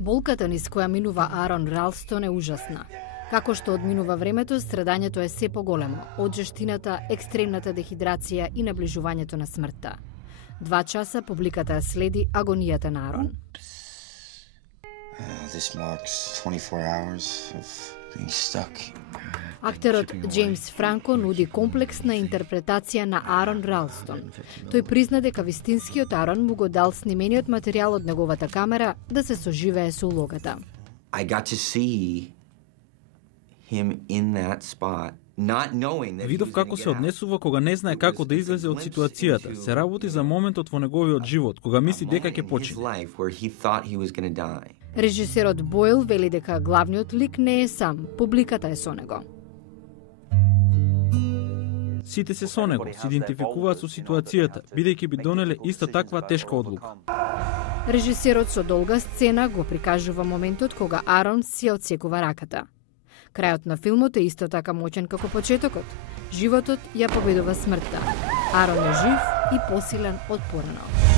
Болката низ која минува Арон Ралстон е ужасна. Како што одминува времето, страдањето е се поголемо, од жештината, екстремната дехидрација и наближувањето на смртта. 2 часа публиката ја следи агонијата на Арон. This marks 24 hours of being stuck. Актерот Джеймс Франко нуди комплексна интерпретација на Арон Ралстон. Тој призна дека вистинскиот Арон му го дал снимениот материјал од неговата камера да се соживее со улогата. I got to see him in that spot. Видов како се однесува кога не знае како да излезе од ситуацијата. Се работи за моментот во неговиот живот, кога мисли дека ќе почине. Режисерот Бойл вели дека главниот лик не е сам, публиката е со него. Сите се со него, се идентификуваат со ситуацијата, бидејќи би донеле иста таква тешка одлука. Режисерот со долга сцена го прикажува моментот кога Арон си одсекува раката. Крајот на филмот е исто така моќен како почетокот. Животот ја победува смртта. Арон е жив и посилен од порано.